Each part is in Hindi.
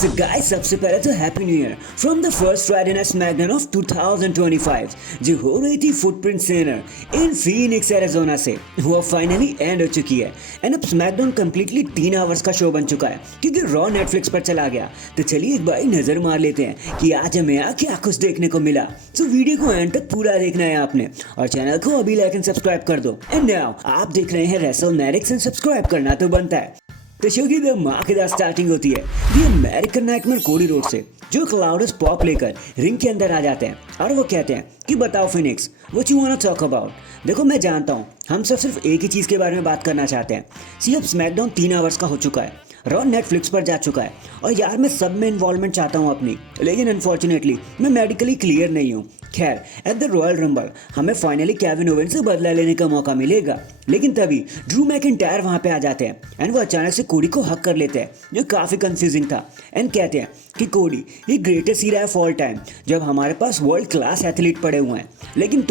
So guys, सबसे पहले तो happy new year from the first Friday night SmackDown of 2025 जो हो रही थी फुटप्रिंट सेनर इन फीनिक्स एरिजोना से वो अब फाइनली एंड हो चुकी है। एंड अब स्मैकडाउन कंप्लीटली 3 आवर्स का शो बन चुका है क्योंकि रॉ नेटफ्लिक्स पर चला गया। तो चलिए एक बार नजर मार लेते हैं कि आज हमें यहाँ क्या कुछ देखने को मिला। तो वीडियो को एंड तक पूरा देखना है आपने और चैनल को अभी लाइक एंड सब्सक्राइब कर दो। एंड नाउ आप देख रहे हैं रेसलमैनिक्स एंड सब्सक्राइब करना तो बनता है। तो शो की धमाकेदार स्टार्टिंग होती है दी अमेरिकन नाइटमेयर कोडी रोड से, जो क्लाउडस पॉप लेकर रिंग के अंदर आ जाते हैं और वो कहते हैं कि बताओ Phoenix what you want to talk about. देखो मैं जानता हूँ हम सब सिर्फ एक ही चीज़ के बारे में बात करना चाहते हैं। सी अब स्मैकडाउन 3 आवर्स का हो चुका है, रॉ नेटफ्लिक्स पर जा चुका है और यार मैं सब में इन्वॉल्वमेंट चाहता हूँ अपनी, लेकिन अनफॉर्चुनेटली मैं मेडिकली क्लियर नहीं हूँ। खैर एट द रॉयल रंबल हमें फाइनली केविन ओवेंस से बदला लेने का मौका मिलेगा, लेकिन तभी ड्रू मैकिंटायर वहाँ पे आ जाते हैं एंड वो अचानक से कोडी को हक कर लेते हैं जो काफ़ी कंफ्यूजिंग था। एंड कहते हैं कि कोडी ये ग्रेटेस्ट हीरो है ऑफ ऑल टाइम, जब हमारे पास वर्ल्ड क्लास एथलीट पड़े हुए हैं, लेकिन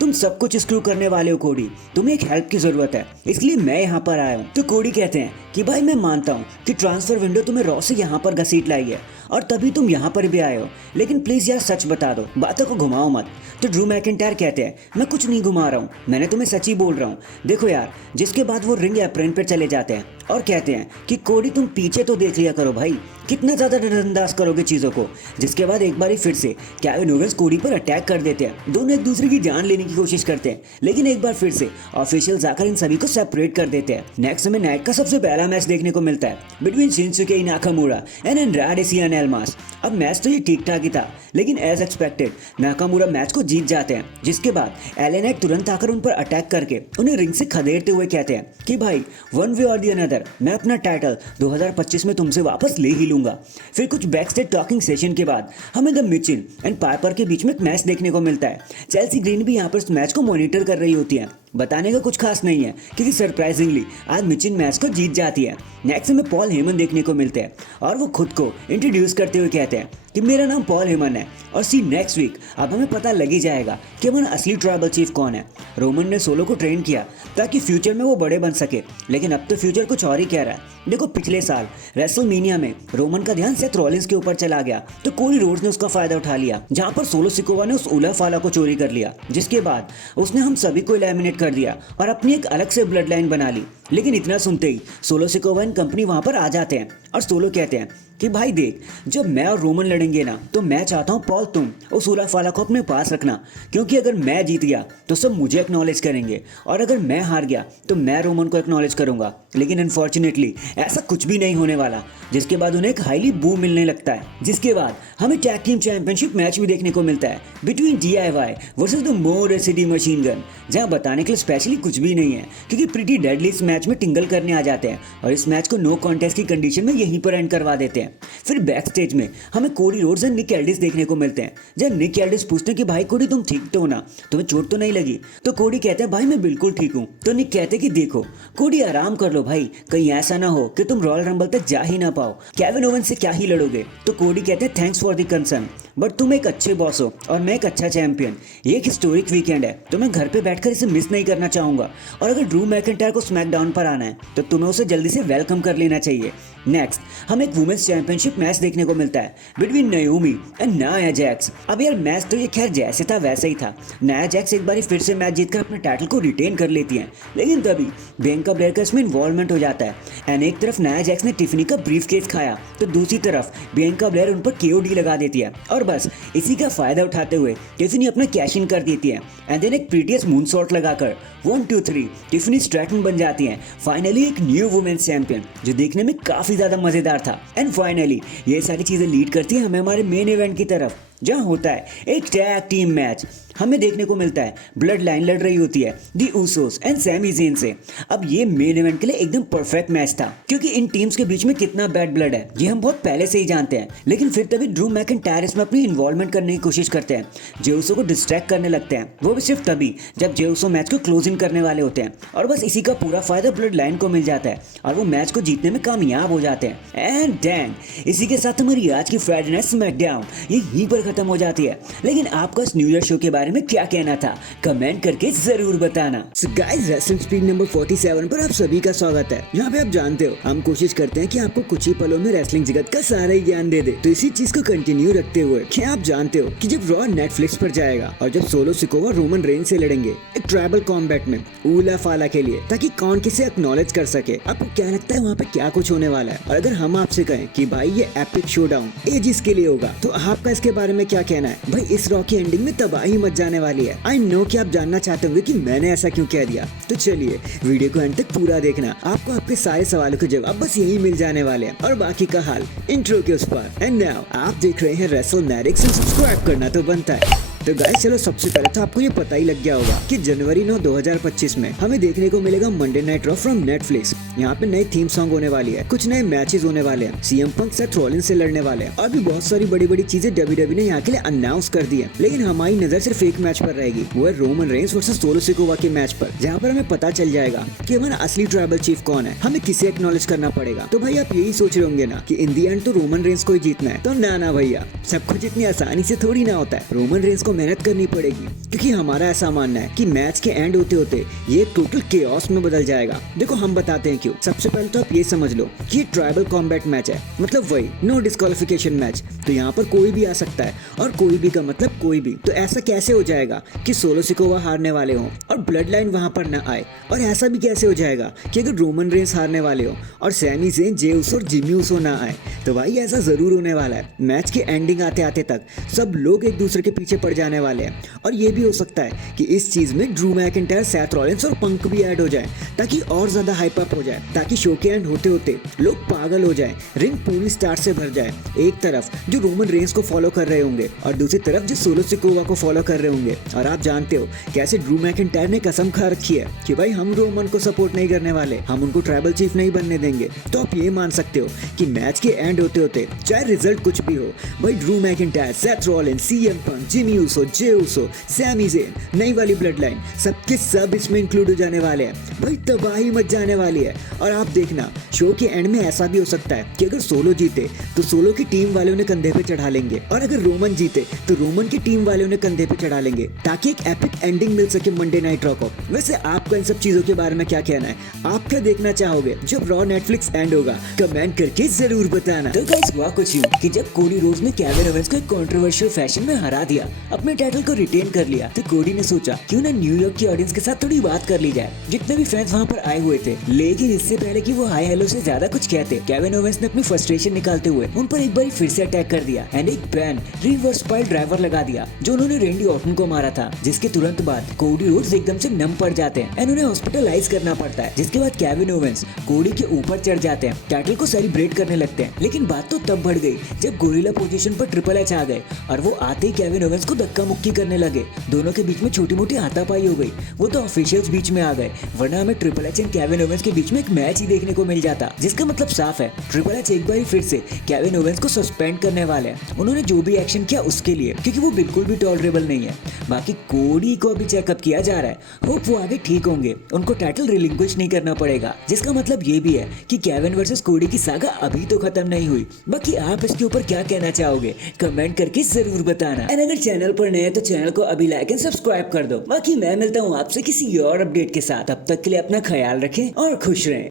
तुम सब कुछ स्क्रू करने वाले हो कोडी, तुम्हें एक हेल्प की ज़रूरत है, इसलिए मैं यहाँ पर आया हूँ। तो कोडी कहते हैं कि भाई मैं मानता हूँ कि ट्रांसफर विंडो तुम्हें रॉ से यहाँ पर घसीट लाई है और तभी तुम यहाँ पर भी आए हो, लेकिन प्लीज़ यार सच बता दो, बातों को घुमाओ मत। तो ड्रू मैकिंटायर कहते हैं मैं कुछ नहीं घुमा रहा हूँ, मैंने तुम्हें सच ही बोल रहा हूँ। देखो यार, जिसके बाद वो रिंग एप्रन पर चले जाते हैं और कहते हैं कि कोडी तुम पीछे तो देख लिया करो भाई, कितना ज़्यादा नज़रअंदाज करोगे चीज़ों को। जिसके बाद एक बार फिर से केविन ओवेंस कोडी पर अटैक कर देते हैं, दोनों एक दूसरे की जान लेने की कोशिश करते हैं, लेकिन एक बार फिर से ऑफिशियल्स आकर इन सभी को सेपरेट कर देते हैं। नेक्स्ट हमें नाइट का सबसे पहला मैच देखने को मिलता है बिटवीन शिनसुके नाकामुरा एंड एंड्राडे सियान एल्मास। अब मैच तो ये ठीक ठाक ही था, लेकिन एज एक्सपेक्टेड नाकामुरा मैच को जीत जाते हैं, जिसके बाद एले नाइट तुरंत आकर उन पर अटैक करके उन्हें रिंग से खदेड़ते हुए कहते हैं कि भाई वन वे और दी अनदर मैं अपना टाइटल 2025 में तुमसे वापस ले ही लूंगा। फिर कुछ बैक स्टेज टॉकिंग सेशन के बाद हमें द मिचिन एंड पाइपर के बीच में एक मैच देखने को मिलता है। चेल्सी ग्रीन भी यहाँ पर इस मैच को मॉनिटर कर रही होती है। बताने का कुछ खास नहीं है क्योंकि सरप्राइजिंगली आज मिचिन मैच को जीत जाती है। नेक्स्ट हमें पॉल हेमन देखने को मिलते हैं और वो खुद को इंट्रोड्यूस करते हुए कहते हैं कि मेरा नाम पॉल हेमन है और सी नेक्स्ट वीक अब हमें पता लग ही जाएगा कि हमारा असली ट्राइबल चीफ कौन है। रोमन ने सोलो को ट्रेन किया ताकि फ्यूचर में वो बड़े बन सके, लेकिन अब तो फ्यूचर कुछ और ही कह रहा है। देखो पिछले साल रेसलमेनिया में रोमन का ध्यान सेथ रॉलिंस के ऊपर चला गया तो कोडी रोड्स ने उसका फायदा उठा लिया, जहां पर सोलो सिकोवा ने उस उलफ वाला को चोरी कर लिया, जिसके बाद उसने हम सभी को एलिमिनेट कर दिया और अपनी एक अलग से ब्लड लाइन बना ली। लेकिन इतना सुनते ही सोलो सिकोवा एंड कंपनी वहां पर आ जाते हैं और सोलो कहते हैं कि भाई देख, जब मैं और रोमन लड़ेंगे ना तो मैं चाहता हूँ पॉल तुम उस उलफ वाला को अपने पास रखना, क्योंकि अगर मैं जीत गया तो सब मुझे एक्नॉलेज करेंगे और अगर मैं हार गया तो मैं रोमन को एक्नॉलेज करूंगा। लेकिन अनफॉर्चुनेटली ऐसा कुछ भी नहीं होने वाला, जिसके बाद उन्हें एक हाईली बू मिलने लगता है। जिसके बाद हमें टैग टीम चैंपियनशिप मैच भी देखने को मिलता है between DIY versus the more city machine gun, जहां बताने के लिए स्पेशली कुछ भी नहीं है क्योंकि प्रीटी डेडली इस मैच में टिंगल करने आ जाते हैं और इस मैच को नो कॉन्टेस्ट की कंडीशन में यहीं पर एंड करवा देते हैं। फिर बैक स्टेज में हमें Cody Rhodes and Nick Aldous देखने को मिलते हैं, जब निक एल्डिस पूछते हैं कि भाई कोडी तुम ठीक तो हो ना, तुम्हें चोट तो नहीं लगी? तो कोडी कहते हैं भाई मैं बिल्कुल ठीक हूँ। तो निक कहते हैं कि देखो कोडी आराम कर लो भाई, कहीं ऐसा ना हो कि तुम रॉयल रंबल तक जा ही ना पाओ, केविन ओवेंस से क्या ही लड़ोगे। तो कोडी कहते हैं thanks for the concern, but तुम एक अच्छे बॉस हो और मैं एक अच्छा चैंपियन। ये एक हिस्टोरिक वीकेंड है तो मैं घर पे बैठकर इसे मिस नहीं करना चाहूंगा, और अगर ड्रू मैकिंटायर को स्मैकडाउन पर आना है तो तुम्हें उसे जल्दी से वेलकम कर लेना चाहिए। नेक्स्ट हमें एक वुमेन्स चैंपियनशिप मैच देखने को मिलता है between Naomi and Nia Jax. अब यार मैच तो ये खैर जैसे था वैसे ही था, नाया जैक्स एक बार फिर से मैच जीतकर अपने टाइटल को रिटेन कर लेती हैं, लेकिन तभी बियांका ब्लेयर का इसमें इन्वॉल्वमेंट हो जाता है। एंड एक तरफ नाया जैक्स ने टिफनी का ब्रीफ केस खाया तो दूसरी तरफ बियांका ब्लेयर उन पर KOD लगा देती है और बस इसी का फायदा उठाते हुए टिफनी अपना कैश इन कर देती है एंड देन एक प्रीटियस मून शॉट लगाकर 1 2 3 टिफनी स्ट्रैटन बन जाती हैं, फाइनली एक न्यू वुमेन्स चैंपियन, जो देखने में काफी ज्यादा मजेदार था। एंड फाइनली ये सारी चीजें लीड करती है हमें हमारे मेन इवेंट की तरफ, जहां होता है एक टैग टीम मैच। हमें देखने को मिलता है ब्लड लाइन लड़ रही होती है the Usos and Sami Zayn से। अब ये मेन इवेंट के लिए एकदम परफेक्ट मैच था क्योंकि इन टीम्स के बीच में कितना बैड ब्लड है ये हम बहुत पहले से ही जानते हैं, लेकिन फिर तभी ड्रू मैकिंटायर इसमें अपनी इन्वॉल्वमेंट करने की कोशिश करते हैं, जे ऊसो को डिस्ट्रैक्ट करने लगते हैं, वो भी सिर्फ तभी जब जे ऊसो मैच को क्लोज इन करने वाले होते हैं, और बस इसी का पूरा फायदा ब्लड लाइन को मिल जाता है और वो मैच को जीतने में कामयाब हो जाते हैं। एंड डैंग इसी के साथ हमारी आज की फ्राइडे नाइट स्मैकडाउन यहीं पर खत्म हो जाती है। लेकिन आपका इस न्यू ईयर शो के बारे बारे में क्या कहना था, कमेंट करके जरूर बताना। So guys, wrestling speed number 47 पर आप सभी का स्वागत है। यहाँ पे आप जानते हो हम कोशिश करते हैं कि आपको कुछ ही पलों में रेसलिंग जगत का सारा ही ज्ञान दे दे। तो इसी चीज को कंटिन्यू रखते हुए क्या आप जानते हो कि जब रॉ नेटफ्लिक्स पर जाएगा और जब सोलो सिकोवा रोमन रेंज से लड़ेंगे एक ट्राइबल कॉम्बैट में ऊला फाला के लिए, ताकि कौन किसे एक्नॉलेज कर सके। आपको क्या लगता है वहाँ पे क्या कुछ होने वाला है? और अगर हम आपसे कहें कि भाई ये एपिक शोडाउन एजिस के लिए होगा, तो आपका इसके बारे में क्या कहना है? भाई इस रॉ की एंडिंग में तबाही मच जाने वाली है। आई नो कि आप जानना चाहते होंगे कि मैंने ऐसा क्यों कह दिया। तो चलिए वीडियो को एंड तक पूरा देखना, आपको आपके सारे सवालों के जवाब बस यही मिल जाने वाले हैं और बाकी का हाल इंट्रो के उस पर। एंड नाउ आप देख रहे हैं रेसलमैनिक्स, सब्सक्राइब करना तो बनता है। तो गाइस चलो सबसे पहले तो आपको ये पता ही लग गया होगा कि जनवरी 9 2025 में हमें देखने को मिलेगा Monday night raw from Netflix. यहाँ पे नई थीम सॉन्ग होने वाली है, कुछ नए मैचेस होने वाले हैं, सीएम पंक सेथ रॉलिंस से लड़ने वाले हैं और भी बहुत सारी बड़ी बड़ी चीजें डब्ल्यूडब्ल्यू ने यहाँ के लिए अनाउंस कर दी है। लेकिन हमारी नजर सिर्फ एक मैच पर रहेगी, वो है Roman Reigns versus solo Sikoa के मैच पर, जहाँ पर हमें पता चल जाएगा कि हमारा असली ट्राइबल चीफ कौन है, हमें किसे एक्नॉलेज करना पड़ेगा। तो भाई आप यही सोच रहे होंगे ना कि इन दी एंड तो रोमन रेंस को ही जीतना है। तो ना भैया, सब कुछ इतनी आसानी से थोड़ी ना होता है। रोमन रेंस को मेहनत करनी पड़ेगी, क्योंकि हमारा ऐसा मानना है कि मैच के एंड होते होते ये टोटल केओस में बदल जाएगा। देखो हम बताते हैं क्यों। सबसे पहले तो आप ये समझ लो कि ये ट्राइबल कॉम्बैट मैच है, मतलब वही नो डिस्क्वालिफिकेशन मैच। तो यहाँ पर कोई भी आ सकता है, और कोई भी का मतलब कोई भी। तो ऐसा कैसे हो जाएगा कि सोलो सिकोवा हारने वाले हों और ब्लड लाइन वहां पर ना आए? और ऐसा भी कैसे हो जाएगा कि अगर रोमन रेंस हारने वाले हो और सैमी ज़ेन, जे उसो और जिमी उसो ना आए? तो भाई ऐसा जरूर होने वाला है। मैच के एंडिंग आते आते तक सब लोग एक दूसरे के पीछे पड़ जाने वाले हैं। और ये भी हो सकता है कि इस चीज में ड्रू मैकिंटायर, सेथ रॉलिंस और पंक भी ऐड हो जाए, ताकि और ज्यादा हाइप अप हो जाए, ताकि शो के एंड होते होते लोग पागल हो जाएं, रिंग पूरी स्टार से भर जाए। एक तरफ जो रोमन रेंस को फॉलो कर रहे होंगे और दूसरी तरफ जो सोलो सिकोवा को फॉलो कर रहे होंगे। और आप जानते हो कैसे ड्रू मैकिंटायर ने कसम खा रखी है कि भाई हम रोमन को सपोर्ट नहीं करने वाले, हम उनको ट्राइबल चीफ नहीं बनने देंगे। तो आप ये मान सकते हो कि मैच के एंड होते होते चाहे रिजल्ट कुछ भी हो, भाई Drew McIntyre, Seth Rollins, CM Punk, Jimmy Uso, Jey Uso, Sami Zayn, नई वाली ब्लड लाइन, सबके सब इसमें इंक्लूड हो जाने वाले हैं। भाई तबाही मच जाने वाली है। और आप देखना शो के एंड में ऐसा भी हो सकता है कि अगर सोलो जीते तो सोलो की टीम वाले उन्हें कंधे पे चढ़ा लेंगे, और अगर रोमन जीते तो रोमन की टीम वाले उन्हें कंधे पे चढ़ा लेंगे, ताकि एक एपिक एंडिंग मिल सके मंडे नाइट रॉ को। वैसे आपका इन सब चीजों के बारे में क्या कहना है? आप क्या देखना चाहोगे जब रॉ नेटफ्लिक्स एंड होगा? कमेंट करके जरूर बताना। तो गाइस हुआ कुछ यूं कि जब कोडी रोड्स ने केविन ओवेंस को एक कंट्रोवर्शियल फैशन में हरा दिया, अपने टाइटल को रिटेन कर लिया, तो कोडी ने सोचा क्यों ना न्यूयॉर्क की ऑडियंस के साथ थोड़ी बात कर ली जाए, जितने भी फैंस वहां पर आए हुए थे। लेकिन इससे पहले कि वो हाय हेलो से ज्यादा कुछ कहते, केविन ओवेंस ने अपनी फ्रस्ट्रेशन निकालते हुए उन पर एक बार फिर से अटैक कर दिया एंड एक बैन रिवर्स पाइल ड्राइवर लगा दिया, जो उन्होंने रेंडी ऑर्टन को मारा था। जिसके तुरंत बाद कोडी रोड्स एकदम से नम पड़ जाते हैं एंड उन्हें हॉस्पिटलाइज करना पड़ता है। जिसके बाद केविन ओवेंस कोडी के ऊपर चढ़ जाते हैं, टाइटल को सेलिब्रेट करने लगते हैं। लेकिन बात तो तब बढ़ गई जब गोरिल्ला पोजीशन पर ट्रिपल एच आ गए और वो आते ही केविन ओवेंस को धक्का मुक्की करने लगे। दोनों के बीच में छोटी मोटी हाथापाई हो गई। वो तो ऑफिशियल्स बीच में आ गए, वरना हमें triple H and Kevin Owens के बीच में एक मैच ही देखने को मिल जाता। जिसका मतलब साफ है ट्रिपल एच एक बार फिर से केविन ओवेंस को सस्पेंड करने वाले हैं। उन्होंने जो भी एक्शन किया उसके लिए, क्योंकि वो बिल्कुल भी टॉलरेबल नहीं है। बाकी कोडी को भी चेकअप किया जा रहा है, होप वो आगे ठीक होंगे, उनको टाइटल रिलिंक्विश नहीं करना पड़ेगा। जिसका मतलब ये भी है कि केविन वर्सेस कोडी की सागा अभी तो खत्म नहीं हुई। बाकी आप इसके ऊपर क्या कहना चाहोगे? कमेंट करके जरूर बताना। एंड अगर चैनल पर नए हैं तो चैनल को अभी लाइक एंड सब्सक्राइब कर दो। बाकी मैं मिलता हूँ आपसे किसी और अपडेट के साथ। अब तक के लिए अपना ख्याल रखें और खुश रहें।